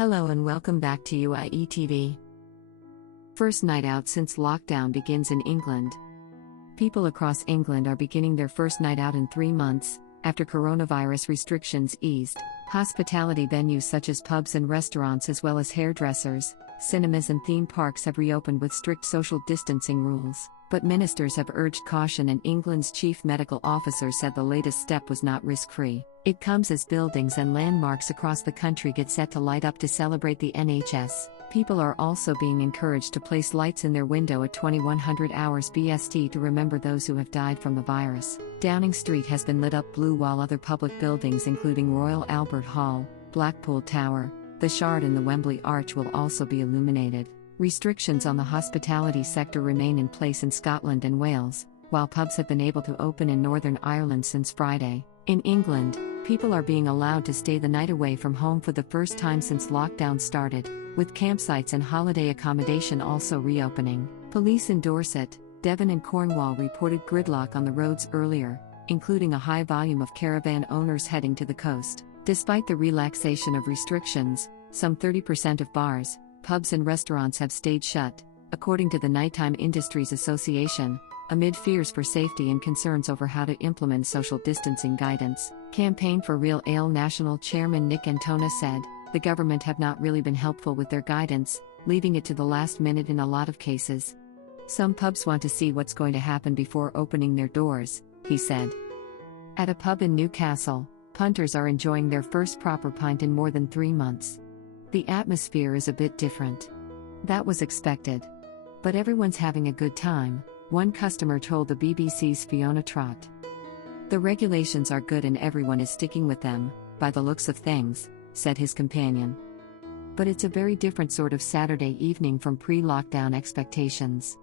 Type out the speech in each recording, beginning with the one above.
Hello and welcome back to UIE TV. First night out since lockdown begins in England. People across England are beginning their first night out in 3 months, after coronavirus restrictions eased. Hospitality venues such as pubs and restaurants as well as hairdressers, cinemas and theme parks have reopened with strict social distancing rules. But ministers have urged caution, and England's chief medical officer said the latest step was not risk-free. It comes as buildings and landmarks across the country get set to light up to celebrate the NHS. People are also being encouraged to place lights in their window at 2100 hours BST to remember those who have died from the virus. Downing Street has been lit up blue, while other public buildings including Royal Albert Hall, Blackpool Tower, the Shard and the Wembley Arch will also be illuminated. Restrictions on the hospitality sector remain in place in Scotland and Wales, while pubs have been able to open in Northern Ireland since Friday. In England, people are being allowed to stay the night away from home for the first time since lockdown started, with campsites and holiday accommodation also reopening. Police in Dorset, Devon and Cornwall reported gridlock on the roads earlier, including a high volume of caravan owners heading to the coast. Despite the relaxation of restrictions, some 30% of bars, pubs and restaurants have stayed shut, according to the Nighttime Industries Association, amid fears for safety and concerns over how to implement social distancing guidance. Campaign for Real Ale National Chairman Nick Antona said, "The government have not really been helpful with their guidance, leaving it to the last minute in a lot of cases. Some pubs want to see what's going to happen before opening their doors," he said. At a pub in Newcastle, punters are enjoying their first proper pint in more than 3 months. The atmosphere is a bit different. That was expected. But everyone's having a good time, one customer told the BBC's Fiona Trott. The regulations are good and everyone is sticking with them, by the looks of things, said his companion. But it's a very different sort of Saturday evening from pre-lockdown expectations.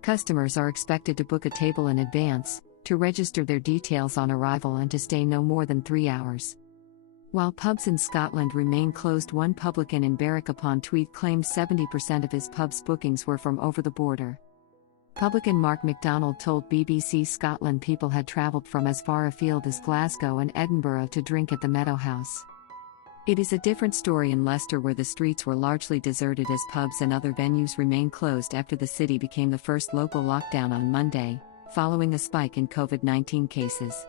Customers are expected to book a table in advance, to register their details on arrival and to stay no more than 3 hours. While pubs in Scotland remain closed, one publican in Berwick-upon-Tweed claimed 70% of his pub's bookings were from over the border. Publican Mark MacDonald told BBC Scotland people had travelled from as far afield as Glasgow and Edinburgh to drink at the Meadow House. It is a different story in Leicester, where the streets were largely deserted as pubs and other venues remain closed after the city became the first local lockdown on Monday, following a spike in COVID-19 cases.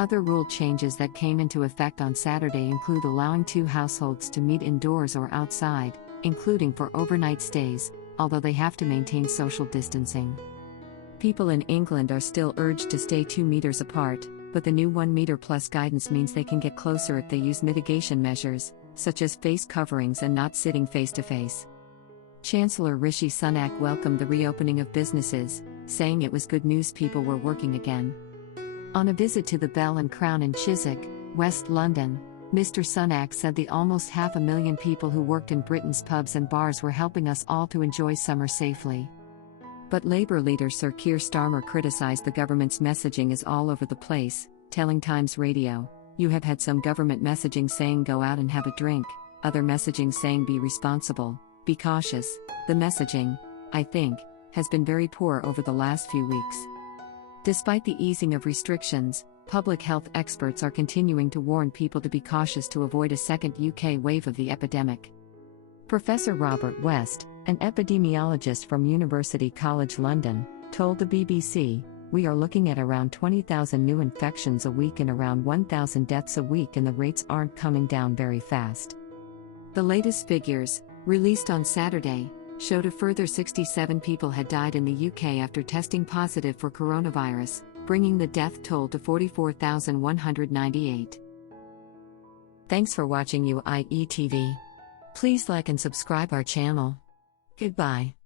Other rule changes that came into effect on Saturday include allowing 2 households to meet indoors or outside, including for overnight stays, although they have to maintain social distancing. People in England are still urged to stay 2 meters apart, but the new 1 meter plus guidance means they can get closer if they use mitigation measures, such as face coverings and not sitting face to face. Chancellor Rishi Sunak welcomed the reopening of businesses, saying it was good news people were working again. On a visit to the Bell and Crown in Chiswick, West London, Mr. Sunak said the almost 500,000 people who worked in Britain's pubs and bars were helping us all to enjoy summer safely. But Labour leader Sir Keir Starmer criticised the government's messaging as all over the place, telling Times Radio, "You have had some government messaging saying go out and have a drink, other messaging saying be responsible, be cautious. The messaging, I think, has been very poor over the last few weeks." Despite the easing of restrictions, public health experts are continuing to warn people to be cautious to avoid a second UK wave of the epidemic. Professor Robert West, an epidemiologist from University College London, told the BBC, "We are looking at around 20,000 new infections a week and around 1,000 deaths a week, and the rates aren't coming down very fast." The latest figures, released on Saturday, showed a further 67 people had died in the UK after testing positive for coronavirus, bringing the death toll to 44,198. Thanks for watching UIE TV. Please like and subscribe our channel. Goodbye.